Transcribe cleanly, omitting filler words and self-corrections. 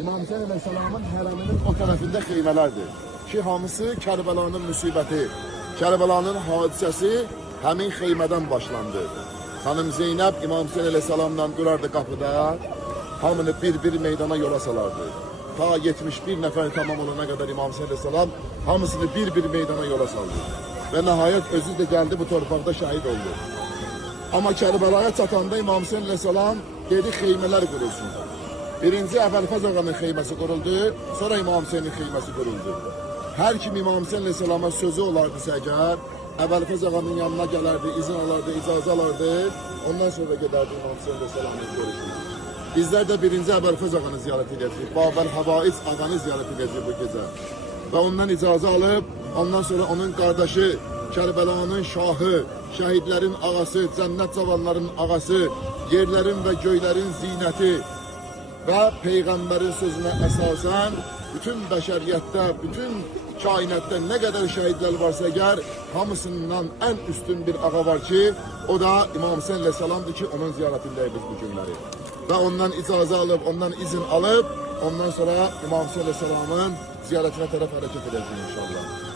İmam Hüseyin Aleyhisselamın hərəminin o tərəfində xeymələrdir. Ki, hamısı Kərbəlanın müsibəti, Kərbəlanın hadisəsi həmin xeymədən başlandı. Xanım Zeynəb İmam Hüseyin Aleyhisselamla durardı qapıda, hamını bir meydana yola salardı. Ta 71 nəfər tamam olana qədər İmam Hüseyin Aleyhisselam hamısını bir meydana yola saldı. Və nəhayət özü də gəldi bu torpaqda şəhid oldu. Amma Kərbəlaya çatanda İmam Hüseyin Aleyhisselam dedi xeymələr qurulsun. Birinci Əbəlfəz ağanın xeyməsi quruldu, sonra İmam Hüseynin xeyməsi quruldu. Hər kim İmam Hüseyin Aleyhisselama sözü olardısa əgər, Əbəlfəz ağanın yanına gələrdi, izin alardı, icazə alardı, ondan sonra gedərdi İmam Hüseyin Aleyhisselamın görüşünə. Bizlər də birinci Əbəlfəz ağanı ziyarət edəcəyik, Babər Həvaiz ağanı ziyarət edəcəyik bu gecə. Və ondan icazə alıb, ondan sonra onun qardaşı, Kərbəlanın şahı, şəhidlərin ağası, cənnət cavanların ağası, yerlərin və göylərin zinəti və Peyğəmbərin sözünə əsasən bütün bəşəriyyətdə, bütün kainatda nə qədər şəhidlər varsa əgər, hamısından ən üstün bir ağa var ki, o da İmam Hüseyin Aleyhisselamdır ki, onun ziyarətindəyik biz bu günləri. Və ondan icazə alıb, ondan izin alıb, ondan sonra İmam Hüseyin Aleyhisselamın ziyarətinə tərəf hərəkət edəcəyik inşallah.